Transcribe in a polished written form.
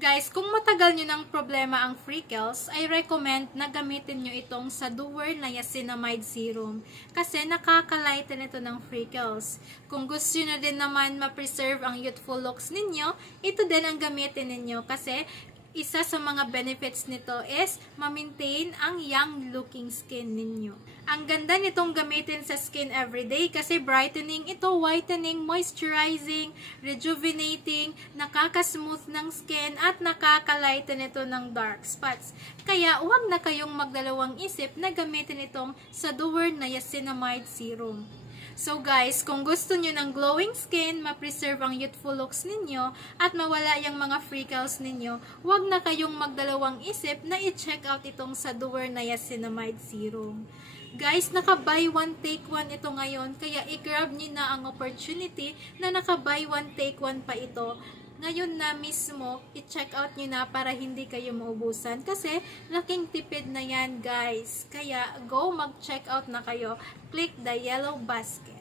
Guys, kung matagal nyo ng problema ang freckles, I recommend na gamitin nyo itong sa Duer Niacinamide Serum kasi nakakalighten ito ng freckles. Kung gusto nyo din naman ma-preserve ang youthful looks ninyo, ito din ang gamitin ninyo kasi isa sa mga benefits nito is ma-maintain ang young looking skin ninyo. Ang ganda nitong gamitin sa skin everyday kasi brightening ito, whitening, moisturizing, rejuvenating, nakaka-smooth ng skin at nakaka-lighten ito ng dark spots. Kaya huwag na kayong magdalawang isip na gamitin itong sa Duer Niacinamide Serum. So guys, kung gusto nyo ng glowing skin, ma-preserve ang youthful looks ninyo, at mawala yung mga freckles ninyo, huwag na kayong magdalawang isip na i-check out itong sa Duer Niacinamide Serum. Guys, naka-buy one take one ito ngayon, kaya i-grab nyo na ang opportunity na naka-buy one take one pa ito. Ngayon na mismo, i-check out nyo na para hindi kayo maubusan. Kasi, laking tipid na yan, guys. Kaya, go mag-check out na kayo. Click the yellow basket.